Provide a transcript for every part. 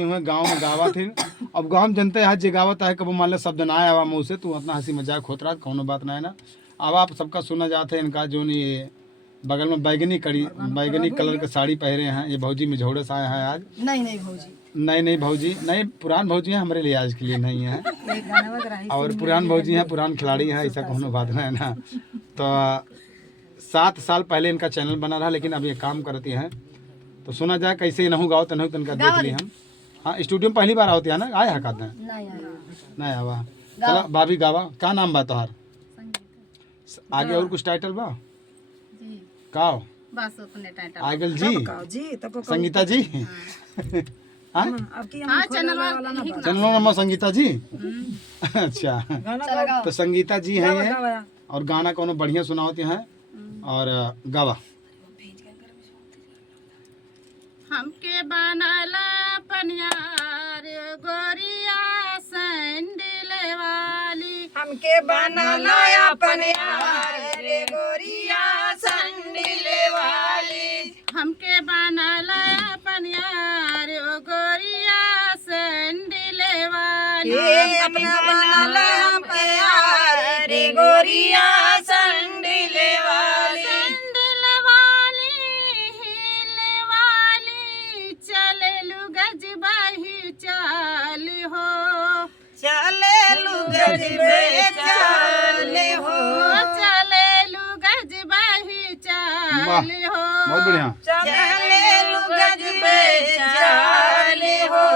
गांव में गावा थे। अब गांव में जनते आज जे गावत है कब मान लो शब्द ना आया मुँह से तू अपना हंसी मजाक होत रहा कौनो बात ना है ना। अब आप सबका सुना जाता है इनका जो ये बगल में बैगनी कलर का साड़ी पहरे हैं ये भौजी मिझौड़े से आए हैं आज। नहीं भौजी, नहीं भौजी नहीं, पुरान भौजी हैं हमारे लिए आज के लिए नहीं है। और पुरान भौजी हैं, पुरान खिलाड़ी हैं, ऐसा कोनो बात नहीं है ना। तो 7 साल पहले इनका चैनल बना रहा लेकिन अब ये काम करती हैं। तो सुना जाए कैसे नहू गाओ तनहू तनका देख ली हम। हाँ स्टूडियो में पहली बार होती है ना, आए है कहते हैं नहीं आवा। चलो भाभी गावा का नाम बा तोहार? आगे और कुछ टाइटल बा काओ? बस अपने टाइटल आगल जी संगीता जी। चैनल नाम संगीता जी। अच्छा तो संगीता जी हैं ये और गाना कोनो बढ़िया सुनावती हैं और गावा। हमके बनला पनियार गोरिया सैंडल वाली, हमके बनला पनियार गोरिया सैंडल वाली, हमके बनला पनियार गोरिया सैंडल वाली, अपना बनला पनियार गोरिया सैंडल वाली, चाल हो चले लुगज चाल हो, चले लुगज चाल हो, बहुत बढ़िया चले लुगज चाल हो,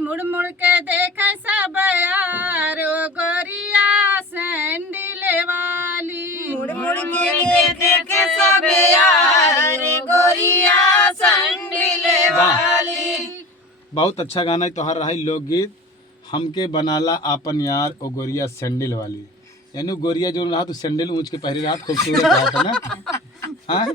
मुड़ मुड़ के देखे सब यार ओ गोरिया सैंडल वाली, मुड़ मुड़ के देखे सब यार गोरिया सैंडल वाली। बहुत अच्छा गाना है तोहर रहा लोकगीत हमके बनाला आपन यार ओ गोरिया सैंडल वाली। यानी गोरिया जो रहा तो सैंडल ऊंच के पहले रात खूबसूरत रहा था ना। हाँ